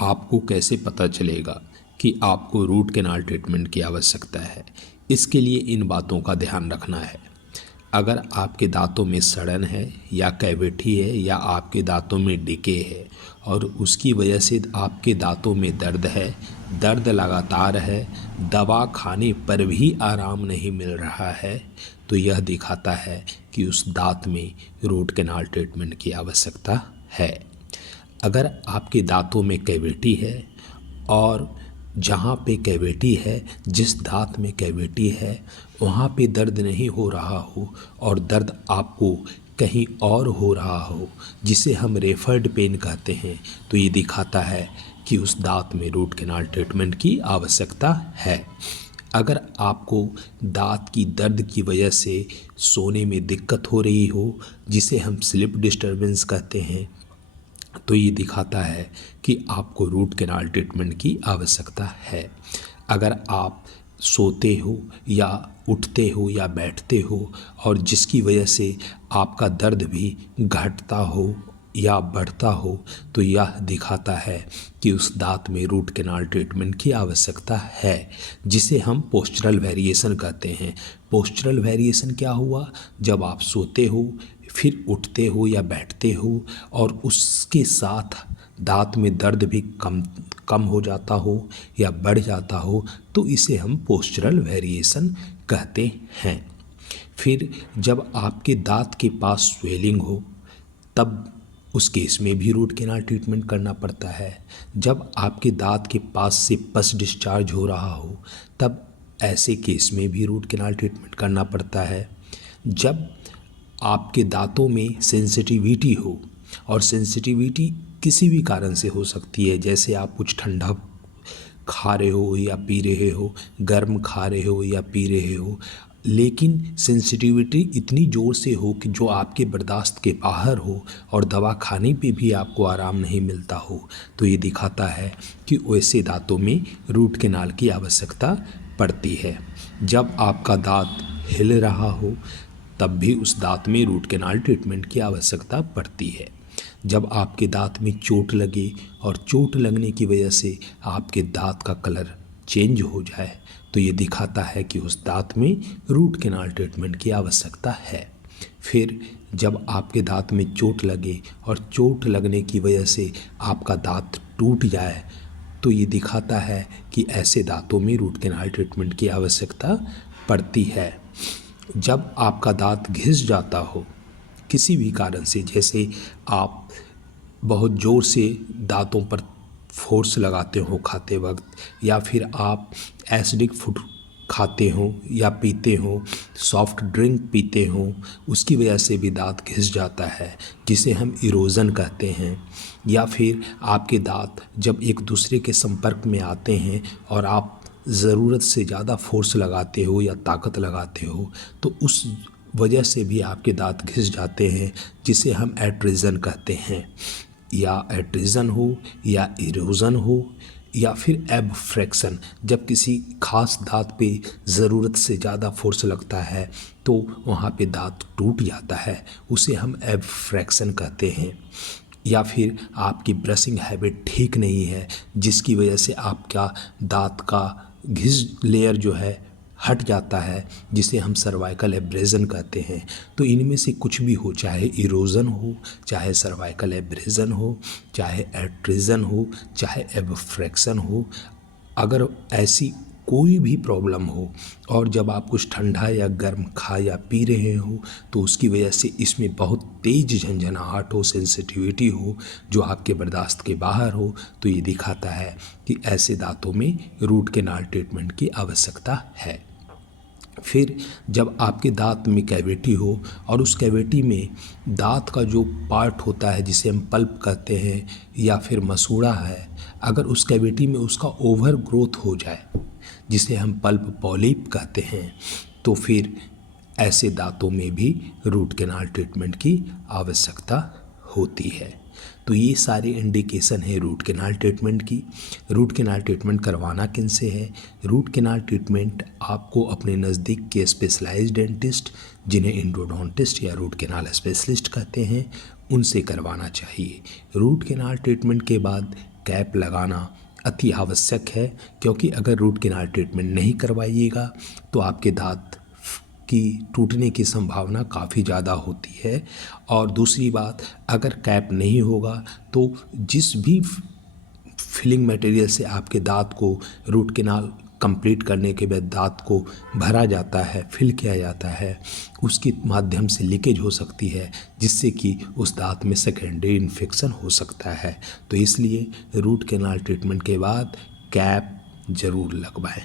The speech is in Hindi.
आपको कैसे पता चलेगा कि आपको रूट कैनाल ट्रीटमेंट की आवश्यकता है? इसके लिए इन बातों का ध्यान रखना है। अगर आपके दांतों में सड़न है या कैविटी है या आपके दांतों में डिके है और उसकी वजह से आपके दांतों में दर्द है, दर्द लगातार है, दवा खाने पर भी आराम नहीं मिल रहा है, तो यह दिखाता है कि उस दांत में रूट कैनाल ट्रीटमेंट की आवश्यकता है। अगर आपके दांतों में कैविटी है और जहाँ पे कैविटी है, जिस दांत में कैविटी है वहाँ पे दर्द नहीं हो रहा हो और दर्द आपको कहीं और हो रहा हो, जिसे हम रेफर्ड पेन कहते हैं, तो ये दिखाता है कि उस दांत में रूट कैनाल ट्रीटमेंट की आवश्यकता है। अगर आपको दांत की दर्द की वजह से सोने में दिक्कत हो रही हो, जिसे हम स्लीप डिस्टर्बेंस कहते हैं, तो ये दिखाता है कि आपको रूट कैनाल ट्रीटमेंट की आवश्यकता है। अगर आप सोते हो या उठते हो या बैठते हो और जिसकी वजह से आपका दर्द भी घटता हो या बढ़ता हो, तो यह दिखाता है कि उस दांत में रूट कैनाल ट्रीटमेंट की आवश्यकता है, जिसे हम पोस्चरल वेरिएशन कहते हैं। पोस्चरल वेरिएशन क्या हुआ? जब आप सोते हो, फिर उठते हो या बैठते हो और उसके साथ दांत में दर्द भी कम हो जाता हो या बढ़ जाता हो, तो इसे हम पोस्चरल वेरिएशन कहते हैं। फिर जब आपके दांत के पास स्वेलिंग हो, तब उस केस में भी रूट कैनाल ट्रीटमेंट करना पड़ता है। जब आपके दांत के पास से पस डिस्चार्ज हो रहा हो, तब ऐसे केस में भी रूट कैनाल ट्रीटमेंट करना पड़ता है। जब आपके दांतों में सेंसिटिविटी हो, और सेंसिटिविटी किसी भी कारण से हो सकती है, जैसे आप कुछ ठंडा खा रहे हो या पी रहे हो, गर्म खा रहे हो या पी रहे हो, लेकिन सेंसिटिविटी इतनी ज़ोर से हो कि जो आपके बर्दाश्त के बाहर हो और दवा खाने पे भी आपको आराम नहीं मिलता हो, तो ये दिखाता है कि वैसे दांतों में रूट कैनाल की आवश्यकता पड़ती है। जब आपका दांत हिल रहा हो, तब भी उस दांत में रूट कैनाल ट्रीटमेंट की आवश्यकता पड़ती है। जब आपके दांत में चोट लगे और चोट लगने की वजह से आपके दांत का कलर चेंज हो जाए, तो ये दिखाता है कि उस दांत में रूट कैनाल ट्रीटमेंट की आवश्यकता है। फिर जब आपके दांत में चोट लगे और चोट लगने की वजह से आपका दांत टूट जाए, तो ये दिखाता है कि ऐसे दांतों में रूट कैनाल ट्रीटमेंट की आवश्यकता पड़ती है। जब आपका दांत घिस जाता हो किसी भी कारण से, जैसे आप बहुत ज़ोर से दांतों पर फोर्स लगाते हो खाते वक्त, या फिर आप एसिडिक फूड खाते हो या पीते हो, सॉफ्ट ड्रिंक पीते हो, उसकी वजह से भी दांत घिस जाता है, जिसे हम इरोजन कहते हैं। या फिर आपके दांत जब एक दूसरे के संपर्क में आते हैं और आप ज़रूरत से ज़्यादा फोर्स लगाते हो या ताकत लगाते हो, तो उस वजह से भी आपके दांत घिस जाते हैं, जिसे हम एट्रिजन कहते हैं। या एट्रिजन हो या इरोजन हो या फिर एबफ्रैक्शन, जब किसी खास दांत पे ज़रूरत से ज़्यादा फोर्स लगता है तो वहाँ पे दांत टूट जाता है, उसे हम एबफ्रैक्शन कहते हैं। या फिर आपकी ब्रशिंग हैबिट ठीक नहीं है, जिसकी वजह से आपका दांत का घिस लेयर जो है हट जाता है, जिसे हम सर्वाइकल एब्रेजन कहते हैं। तो इनमें से कुछ भी हो, चाहे इरोजन हो, चाहे सर्वाइकल एब्रेजन हो, चाहे एट्रिजन हो, चाहे एबफ्रैक्शन हो, अगर ऐसी कोई भी प्रॉब्लम हो और जब आप कुछ ठंडा या गर्म खा या पी रहे हो, तो उसकी वजह से इसमें बहुत तेज झंझनाहट हो, सेंसिटिविटी हो, जो आपके बर्दाश्त के बाहर हो, तो ये दिखाता है कि ऐसे दांतों में रूट कैनाल ट्रीटमेंट की आवश्यकता है। फिर जब आपके दांत में कैविटी हो और उस कैविटी में दांत का जो पार्ट होता है, जिसे हम पल्प कहते हैं या फिर मसूड़ा है, अगर उस कैविटी में उसका ओवर ग्रोथ हो जाए, जिसे हम पल्प पॉलिप कहते हैं, तो फिर ऐसे दांतों में भी रूट कैनाल ट्रीटमेंट की आवश्यकता होती है। तो ये सारे इंडिकेशन है रूट कैनाल ट्रीटमेंट की। रूट कैनाल ट्रीटमेंट करवाना किन से है? रूट कैनाल ट्रीटमेंट आपको अपने नज़दीक के स्पेशलाइज्ड डेंटिस्ट, जिन्हें एंडोडोंटिस्ट या रूट कैनाल स्पेशलिस्ट कहते हैं, उनसे करवाना चाहिए। रूट कैनाल ट्रीटमेंट के बाद कैप लगाना अति आवश्यक है, क्योंकि अगर रूट कैनाल ट्रीटमेंट नहीं करवाइएगा तो आपके दांत की टूटने की संभावना काफ़ी ज़्यादा होती है। और दूसरी बात, अगर कैप नहीं होगा तो जिस भी फिलिंग मटेरियल से आपके दांत को रूट कैनाल कंप्लीट करने के बाद दांत को भरा जाता है, फिल किया जाता है, उसके माध्यम से लीकेज हो सकती है, जिससे कि उस दांत में सेकेंडरी इन्फेक्शन हो सकता है। तो इसलिए रूट कैनाल ट्रीटमेंट के बाद कैप ज़रूर लगवाएं।